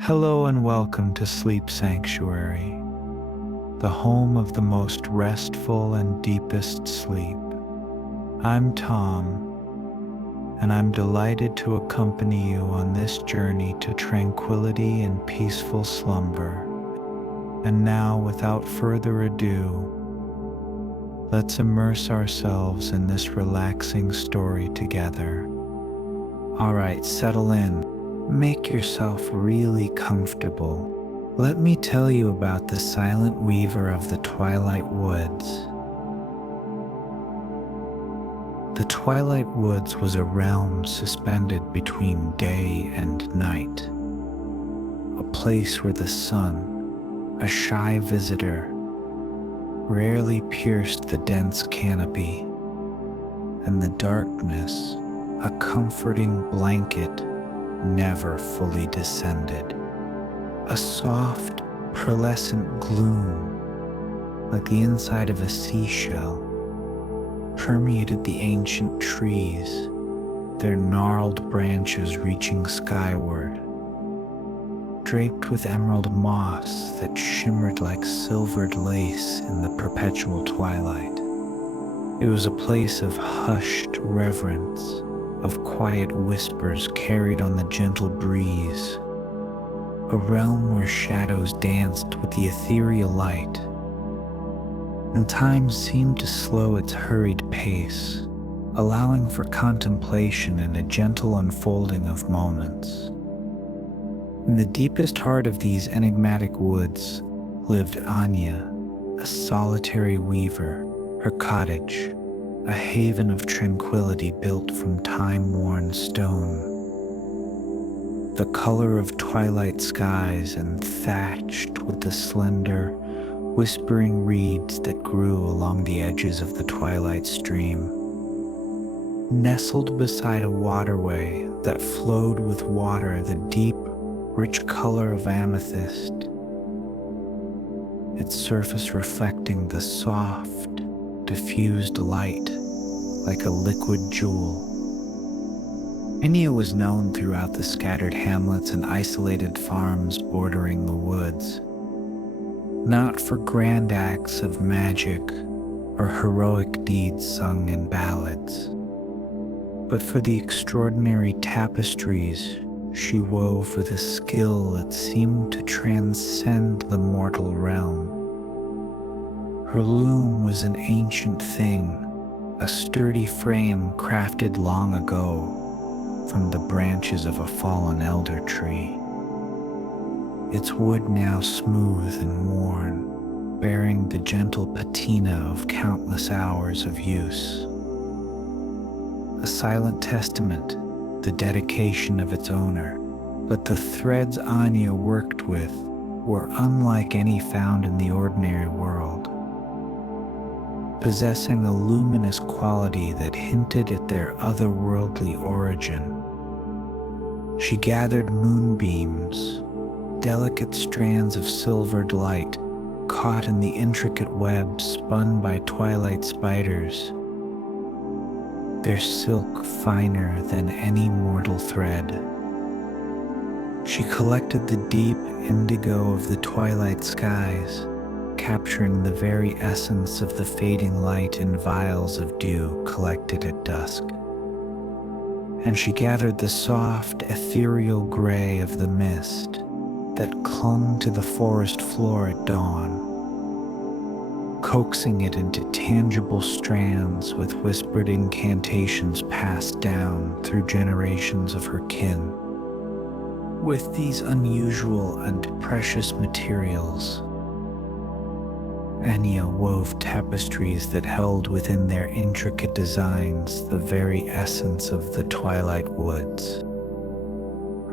Hello and welcome to Sleep Sanctuary, the home of the most restful and deepest sleep. I'm Tom, and I'm delighted to accompany you on this journey to tranquility and peaceful slumber. And now, without further ado, let's immerse ourselves in this relaxing story together. Alright, settle in. Make yourself really comfortable. Let me tell you about the silent weaver of the Twilight Woods. The Twilight Woods was a realm suspended between day and night, a place where the sun, a shy visitor, rarely pierced the dense canopy, and the darkness, a comforting blanket, never fully descended. A soft, pearlescent gloom, like the inside of a seashell, permeated the ancient trees, their gnarled branches reaching skyward, draped with emerald moss that shimmered like silvered lace in the perpetual twilight. It was a place of hushed reverence, of quiet whispers carried on the gentle breeze, a realm where shadows danced with the ethereal light, and time seemed to slow its hurried pace, allowing for contemplation and a gentle unfolding of moments. In the deepest heart of these enigmatic woods lived Anya, a solitary weaver, her cottage, a haven of tranquility built from time-worn stone. The color of twilight skies and thatched with the slender, whispering reeds that grew along the edges of the twilight stream. Nestled beside a waterway that flowed with water the deep, rich color of amethyst, its surface reflecting the soft, diffused light like a liquid jewel. Anya was known throughout the scattered hamlets and isolated farms bordering the woods, not for grand acts of magic or heroic deeds sung in ballads, but for the extraordinary tapestries she wove with a skill that seemed to transcend the mortal realm. Her loom was an ancient thing, a sturdy frame crafted long ago from the branches of a fallen elder tree. Its wood now smooth and worn, bearing the gentle patina of countless hours of use. A silent testament, the dedication of its owner, but the threads Anya worked with were unlike any found in the ordinary world, possessing a luminous quality that hinted at their otherworldly origin. She gathered moonbeams, delicate strands of silvered light caught in the intricate web spun by twilight spiders, their silk finer than any mortal thread. She collected the deep indigo of the twilight skies, capturing the very essence of the fading light in vials of dew collected at dusk. And she gathered the soft, ethereal gray of the mist that clung to the forest floor at dawn, coaxing it into tangible strands with whispered incantations passed down through generations of her kin. With these unusual and precious materials, Anya wove tapestries that held within their intricate designs the very essence of the Twilight Woods.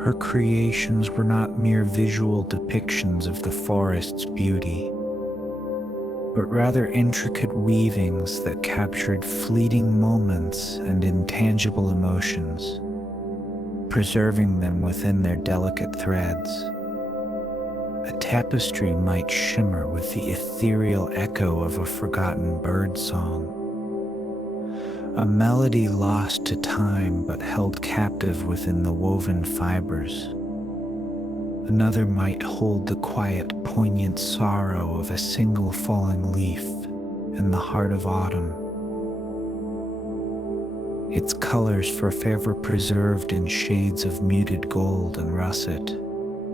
Her creations were not mere visual depictions of the forest's beauty, but rather intricate weavings that captured fleeting moments and intangible emotions, preserving them within their delicate threads. A tapestry might shimmer with the ethereal echo of a forgotten bird song, a melody lost to time but held captive within the woven fibers. Another might hold the quiet, poignant sorrow of a single falling leaf in the heart of autumn, its colors forever preserved in shades of muted gold and russet.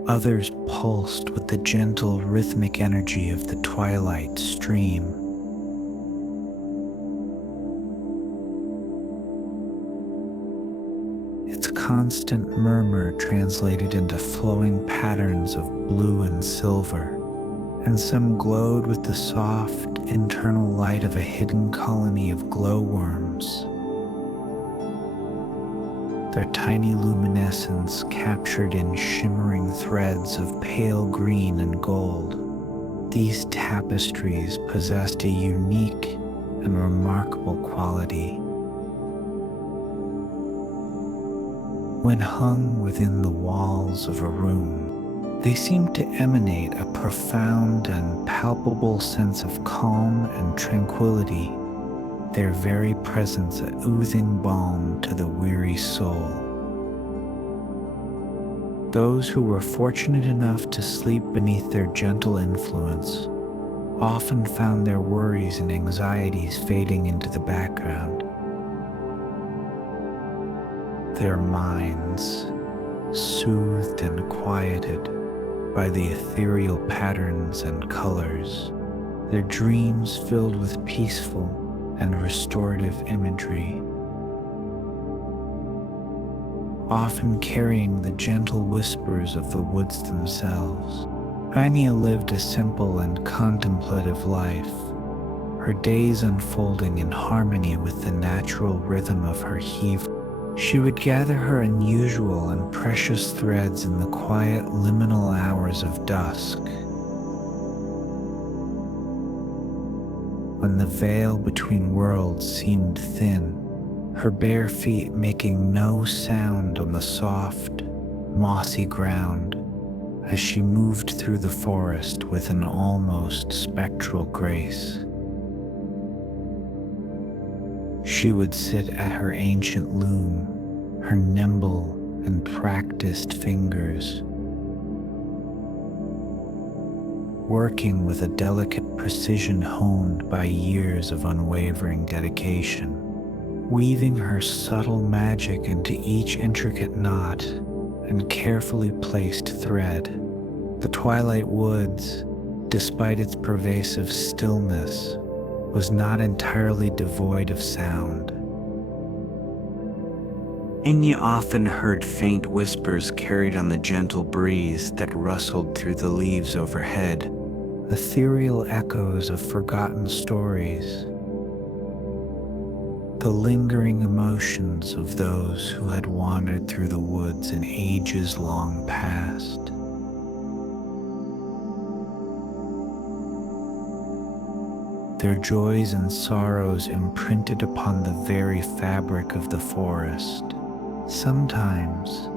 Others pulsed with the gentle, rhythmic energy of the twilight stream. Its constant murmur translated into flowing patterns of blue and silver, and some glowed with the soft, internal light of a hidden colony of glowworms, their tiny luminescence captured in shimmering threads of pale green and gold. These tapestries possessed a unique and remarkable quality. When hung within the walls of a room, they seemed to emanate a profound and palpable sense of calm and tranquility, their very presence a oothing balm to the weary soul. Those who were fortunate enough to sleep beneath their gentle influence often found their worries and anxieties fading into the background. Their minds, soothed and quieted by the ethereal patterns and colors, their dreams filled with peaceful and restorative imagery, often carrying the gentle whispers of the woods themselves. Anya lived a simple and contemplative life, her days unfolding in harmony with the natural rhythm of her heave. She would gather her unusual and precious threads in the quiet liminal hours of dusk, when the veil between worlds seemed thin, her bare feet making no sound on the soft, mossy ground as she moved through the forest with an almost spectral grace. She would sit at her ancient loom, her nimble and practiced fingers working with a delicate precision honed by years of unwavering dedication, weaving her subtle magic into each intricate knot and carefully placed thread. The Twilight Woods, despite its pervasive stillness, was not entirely devoid of sound. Anya often heard faint whispers carried on the gentle breeze that rustled through the leaves overhead, ethereal echoes of forgotten stories, the lingering emotions of those who had wandered through the woods in ages long past. Their joys and sorrows imprinted upon the very fabric of the forest. Sometimes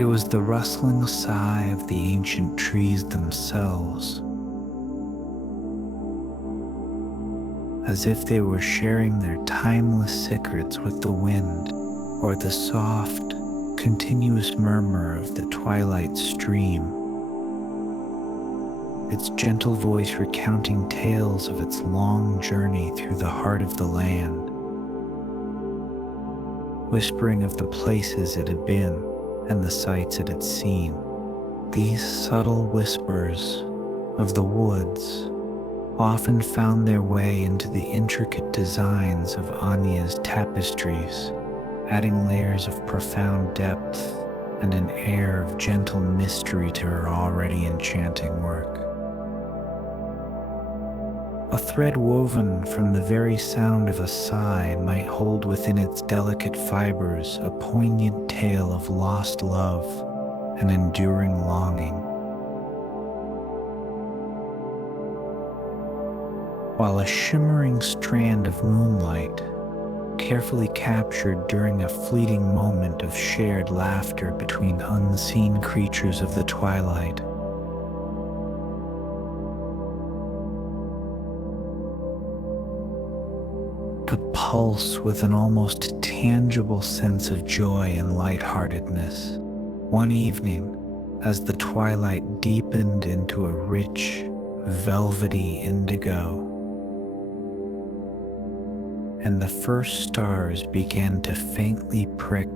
it was the rustling sigh of the ancient trees themselves, as if they were sharing their timeless secrets with the wind, or the soft, continuous murmur of the twilight stream, its gentle voice recounting tales of its long journey through the heart of the land, whispering of the places it had been and the sights it had seen. These subtle whispers of the woods often found their way into the intricate designs of Anya's tapestries, adding layers of profound depth and an air of gentle mystery to her already enchanting work. A thread woven from the very sound of a sigh might hold within its delicate fibers a poignant tale of lost love and enduring longing, while a shimmering strand of moonlight, carefully captured during a fleeting moment of shared laughter between unseen creatures of the twilight, to pulse with an almost tangible sense of joy and lightheartedness. One evening, as the twilight deepened into a rich, velvety indigo, and the first stars began to faintly prick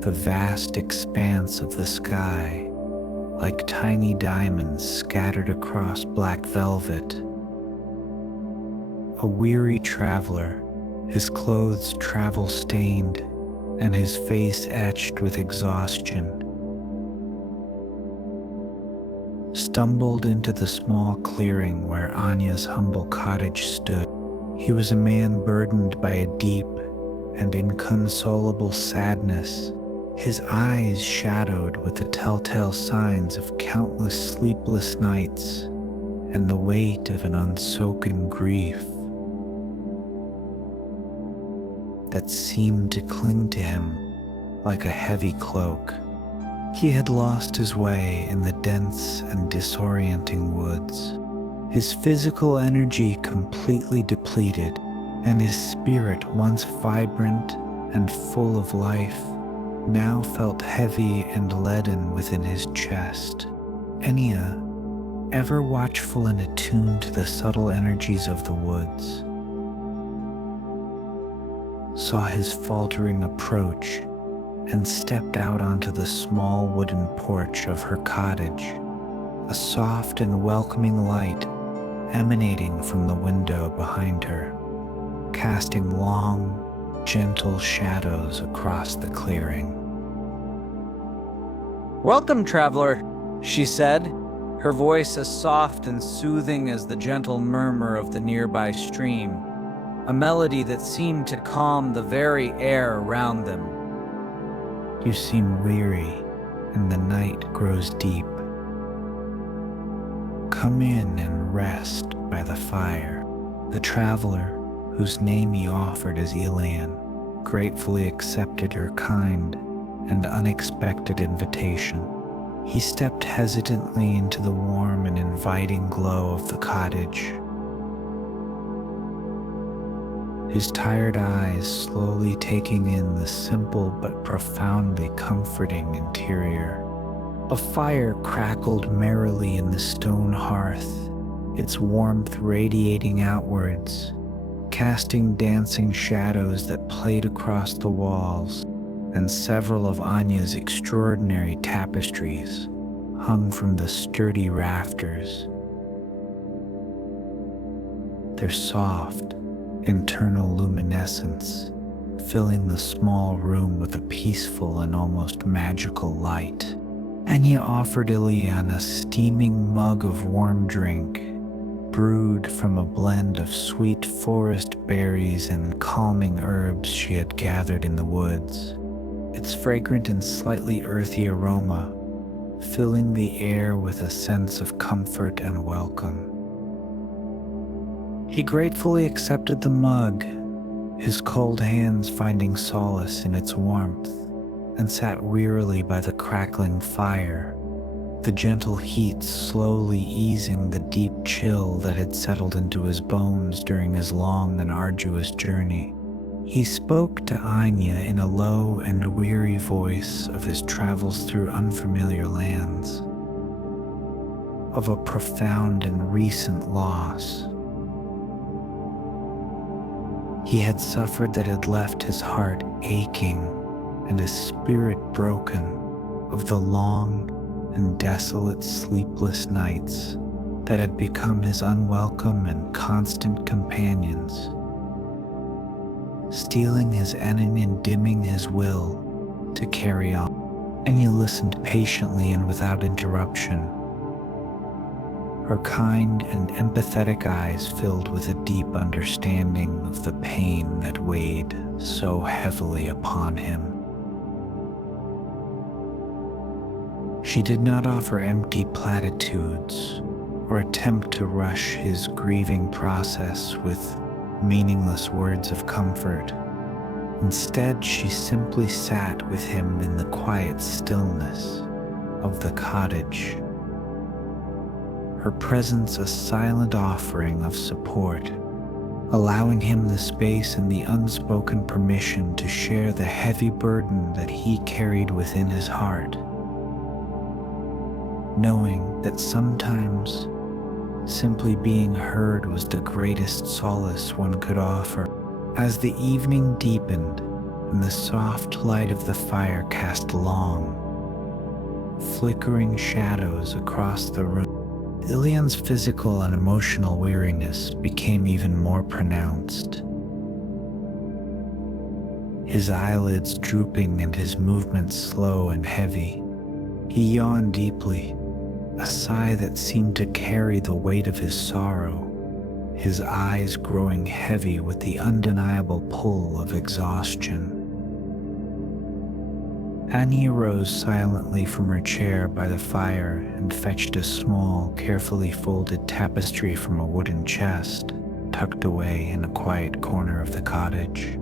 the vast expanse of the sky like tiny diamonds scattered across black velvet. A weary traveler, his clothes travel-stained and his face etched with exhaustion, stumbled into the small clearing where Anya's humble cottage stood. He was a man burdened by a deep and inconsolable sadness, his eyes shadowed with the telltale signs of countless sleepless nights and the weight of an unspoken grief that seemed to cling to him like a heavy cloak. He had lost his way in the dense and disorienting woods, his physical energy completely depleted, and his spirit, once vibrant and full of life, now felt heavy and leaden within his chest. Anya, ever watchful and attuned to the subtle energies of the woods, saw his faltering approach and stepped out onto the small wooden porch of her cottage, a soft and welcoming light emanating from the window behind her, casting long, gentle shadows across the clearing. "Welcome, traveler," she said, her voice as soft and soothing as the gentle murmur of the nearby stream, a melody that seemed to calm the very air around them. "You seem weary, and the night grows deep. Come in and rest by the fire." The traveler, whose name he offered as Elan, gratefully accepted her kind and unexpected invitation. He stepped hesitantly into the warm and inviting glow of the cottage, his tired eyes slowly taking in the simple but profoundly comforting interior. A fire crackled merrily in the stone hearth, its warmth radiating outwards, casting dancing shadows that played across the walls, and several of Anya's extraordinary tapestries hung from the sturdy rafters, their soft, internal luminescence filling the small room with a peaceful and almost magical light. Anya offered Ilian a steaming mug of warm drink, brewed from a blend of sweet forest berries and calming herbs she had gathered in the woods, its fragrant and slightly earthy aroma filling the air with a sense of comfort and welcome. He gratefully accepted the mug, his cold hands finding solace in its warmth, and sat wearily by the crackling fire, the gentle heat slowly easing the deep chill that had settled into his bones during his long and arduous journey. He spoke to Anya in a low and weary voice of his travels through unfamiliar lands, of a profound and recent loss he had suffered that had left his heart aching and his spirit broken, of the long and desolate sleepless nights that had become his unwelcome and constant companions, stealing his energy and dimming his will to carry on. And he listened patiently and without interruption, her kind and empathetic eyes filled with a deep understanding of the pain that weighed so heavily upon him. She did not offer empty platitudes or attempt to rush his grieving process with meaningless words of comfort. Instead, she simply sat with him in the quiet stillness of the cottage, her presence a silent offering of support, allowing him the space and the unspoken permission to share the heavy burden that he carried within his heart. knowing that sometimes simply being heard was the greatest solace one could offer. As the evening deepened and the soft light of the fire cast long, flickering shadows across the room, Ilian's physical and emotional weariness became even more pronounced. His eyelids drooping and his movements slow and heavy. He yawned deeply, a sigh that seemed to carry the weight of his sorrow, his eyes growing heavy with the undeniable pull of exhaustion. Anya rose silently from her chair by the fire and fetched a small, carefully folded tapestry from a wooden chest tucked away in a quiet corner of the cottage.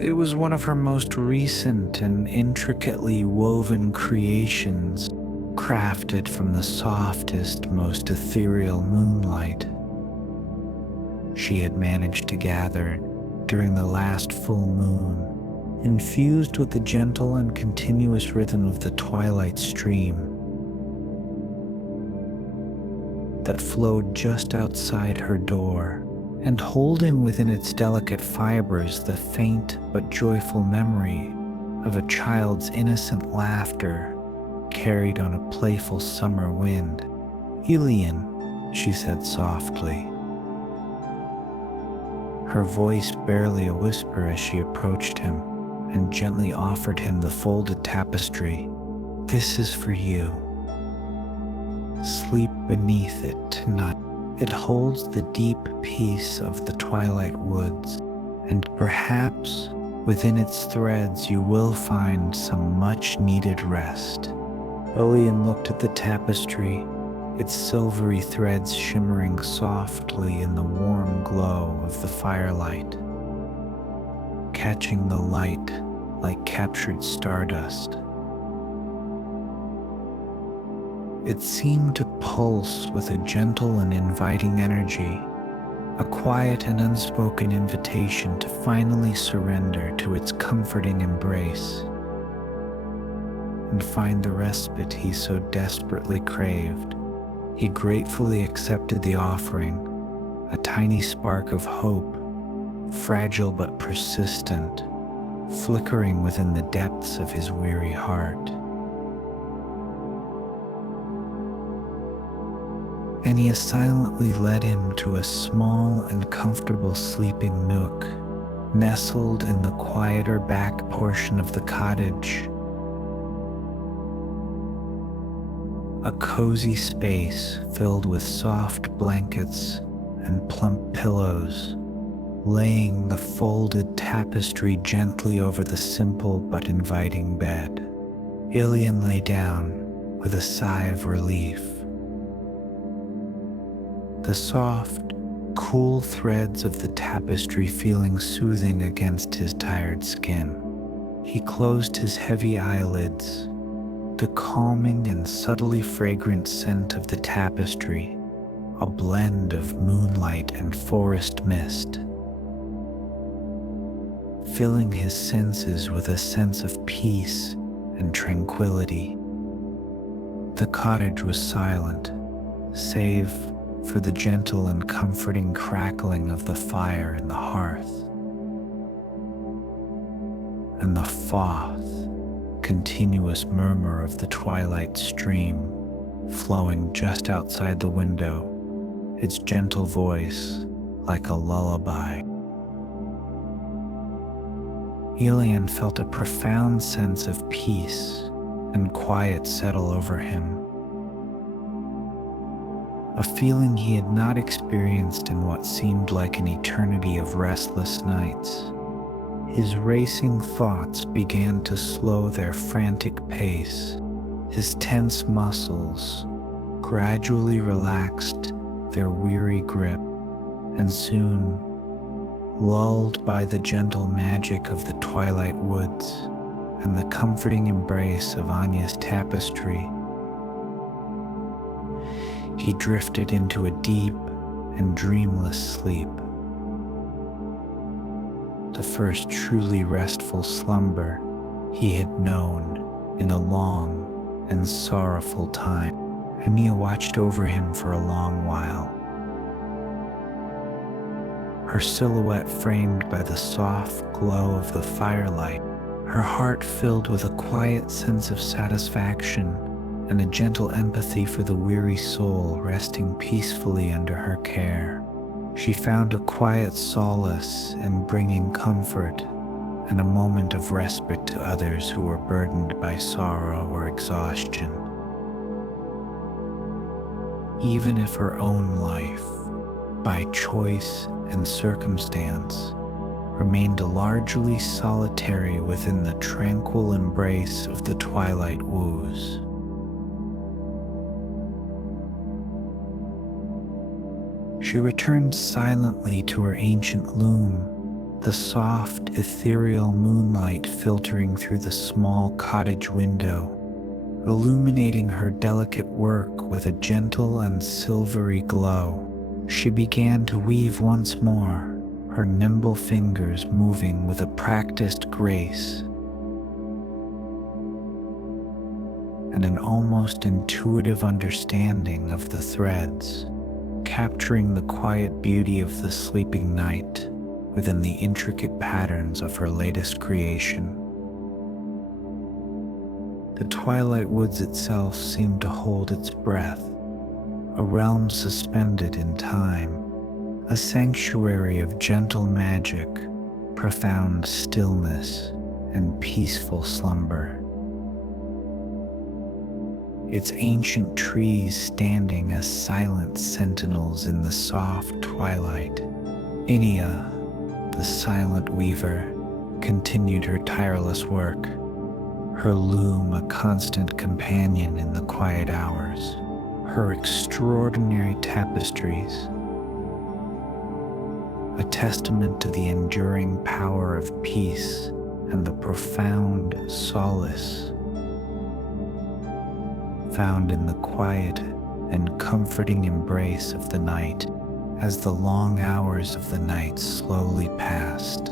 It was one of her most recent and intricately woven creations, crafted from the softest, most ethereal moonlight she had managed to gather during the last full moon, infused with the gentle and continuous rhythm of the twilight stream that flowed just outside her door, and holding within its delicate fibers the faint but joyful memory of a child's innocent laughter carried on a playful summer wind. "Ilian," she said softly, her voice barely a whisper as she approached him and gently offered him the folded tapestry. "This is for you. Sleep beneath it tonight. It holds the deep peace of the Twilight Woods, and perhaps within its threads you will find some much-needed rest." Ilian looked at the tapestry, its silvery threads shimmering softly in the warm glow of the firelight, catching the light like captured stardust. It seemed to pulse with a gentle and inviting energy, a quiet and unspoken invitation to finally surrender to its comforting embrace and find the respite he so desperately craved. He gratefully accepted the offering, a tiny spark of hope, fragile but persistent, flickering within the depths of his weary heart. Anya silently led him to a small and comfortable sleeping nook, nestled in the quieter back portion of the cottage. A cozy space filled with soft blankets and plump pillows, laying the folded tapestry gently over the simple but inviting bed. Ilian lay down with a sigh of relief. The soft, cool threads of the tapestry feeling soothing against his tired skin. He closed his heavy eyelids. The calming and subtly fragrant scent of the tapestry, a blend of moonlight and forest mist, filling his senses with a sense of peace and tranquility. The cottage was silent, save for the gentle and comforting crackling of the fire in the hearth, and the continuous murmur of the twilight stream flowing just outside the window, its gentle voice like a lullaby. Ilian felt a profound sense of peace and quiet settle over him, a feeling he had not experienced in what seemed like an eternity of restless nights. His racing thoughts began to slow their frantic pace. His tense muscles gradually relaxed their weary grip, and soon, lulled by the gentle magic of the Twilight Woods and the comforting embrace of Anya's tapestry, he drifted into a deep and dreamless sleep. The first truly restful slumber he had known in a long and sorrowful time. Anya watched over him for a long while, her silhouette framed by the soft glow of the firelight, her heart filled with a quiet sense of satisfaction and a gentle empathy for the weary soul resting peacefully under her care. She found a quiet solace in bringing comfort and a moment of respite to others who were burdened by sorrow or exhaustion. Even if her own life, by choice and circumstance, remained largely solitary within the tranquil embrace of the Twilight Woods. She returned silently to her ancient loom, the soft, ethereal moonlight filtering through the small cottage window, illuminating her delicate work with a gentle and silvery glow. She began to weave once more, her nimble fingers moving with a practiced grace and an almost intuitive understanding of the threads, capturing the quiet beauty of the sleeping night within the intricate patterns of her latest creation. The Twilight Woods itself seemed to hold its breath, a realm suspended in time, a sanctuary of gentle magic, profound stillness, and peaceful slumber. Its ancient trees standing as silent sentinels in the soft twilight. Anya, the silent weaver, continued her tireless work, her loom a constant companion in the quiet hours. Her extraordinary tapestries, a testament to the enduring power of peace and the profound solace found in the quiet and comforting embrace of the night as the long hours of the night slowly passed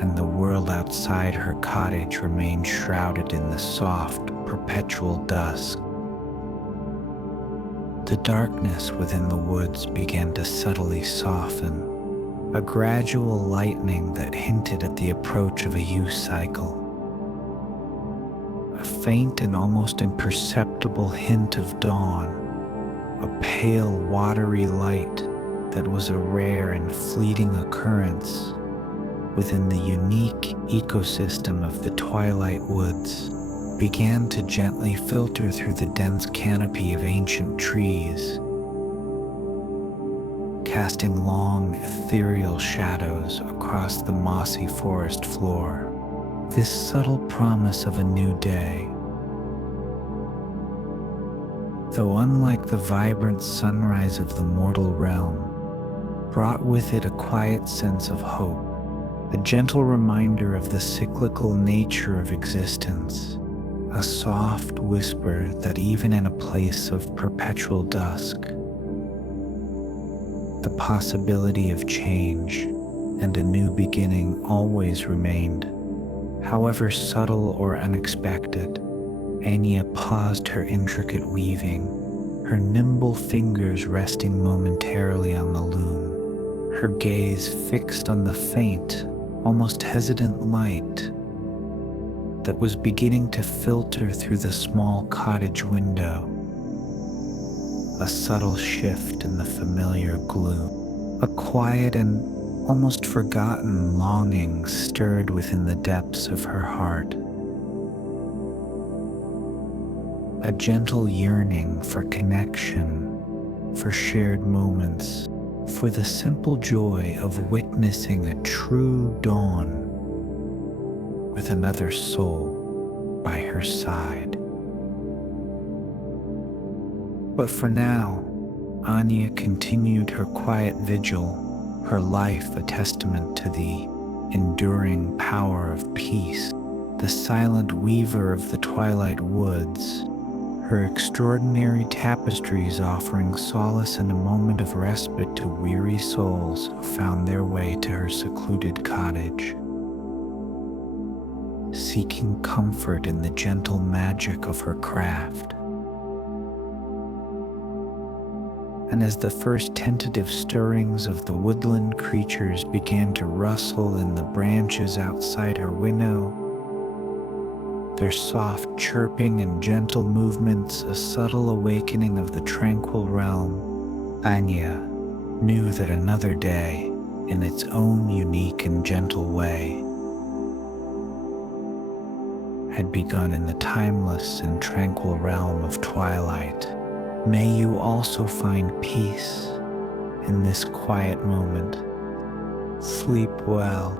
and the world outside her cottage remained shrouded in the soft, perpetual dusk. The darkness within the woods began to subtly soften, a gradual lightening that hinted at the approach of a youth cycle. A faint and almost imperceptible hint of dawn, a pale, watery light that was a rare and fleeting occurrence within the unique ecosystem of the Twilight Woods, began to gently filter through the dense canopy of ancient trees, casting long, ethereal shadows across the mossy forest floor. This subtle promise of a new day, though unlike the vibrant sunrise of the mortal realm, brought with it a quiet sense of hope, a gentle reminder of the cyclical nature of existence, a soft whisper that even in a place of perpetual dusk, the possibility of change and a new beginning always remained. However subtle or unexpected, Anya paused her intricate weaving, her nimble fingers resting momentarily on the loom, her gaze fixed on the faint, almost hesitant light that was beginning to filter through the small cottage window. A subtle shift in the familiar gloom, a quiet and almost forgotten longing stirred within the depths of her heart. A gentle yearning for connection, for shared moments, for the simple joy of witnessing a true dawn with another soul by her side. But for now, Anya continued her quiet vigil, her life a testament to the enduring power of peace. The silent weaver of the Twilight Woods, her extraordinary tapestries offering solace and a moment of respite to weary souls who found their way to her secluded cottage. seeking comfort in the gentle magic of her craft. And as the first tentative stirrings of the woodland creatures began to rustle in the branches outside her window, their soft chirping and gentle movements a subtle awakening of the tranquil realm, Anya knew that another day, in its own unique and gentle way, had begun in the timeless and tranquil realm of twilight. May you also find peace in this quiet moment. Sleep well.